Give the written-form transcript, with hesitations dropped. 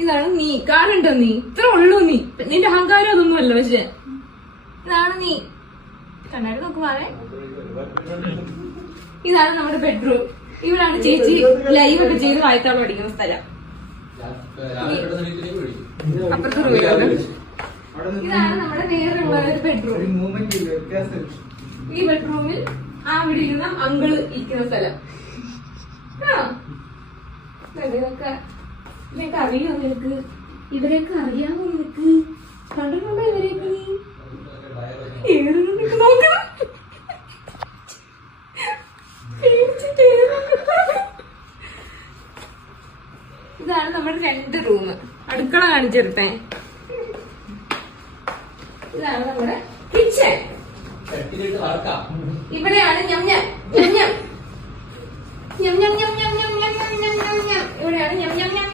ഇതാണ് നീ. കാണണ്ടോ നീ? ഇത്ര ഉള്ളൂ നീ. നിന്റെ അഹങ്കാരം അതൊന്നുമല്ല. പക്ഷെ ഇതാണ് നീ. കണ്ണാടി നോക്കുവാണേ. ഇതാണ് നമ്മുടെ ബെഡ്റൂം. ഇവിടാണ് ചേച്ചി ലൈവ് ഒക്കെ ചെയ്ത് വായത്താളം പഠിക്കുന്ന സ്ഥലം. അപ്പുറത്തെ റൂമിലാണ്. ഇതാണ് നമ്മുടെ വേറെയുള്ള ഒരു ബെഡ്റൂം. ഈ ബെഡ്റൂമിൽ അവിടെ ഇരുന്ന അങ്കിള് ഇരിക്കുന്ന സ്ഥലം. ഇതൊക്കെ അറിയോ നിനക്ക്? ഇവരെയൊക്കെ അറിയാമോ നിനക്ക്? കണ്ടിട്ടുണ്ടോ ഇവരെയൊക്കെ? നീ നോക്കണം. ഇതാണ് നമ്മുടെ 2 റൂം. അടുക്കള കാണിച്ചെടുത്തേ. ഇതാണ് നമ്മുടെ കിച്ചൺ. ഇവിടെയാണ് ഞം ഞം ഞം ഞം ഞം ഞം ഞം ഞം ഞം ഞം ഞം ഞം. ഇവിടെയാണ് ഞം ഞം ഞം.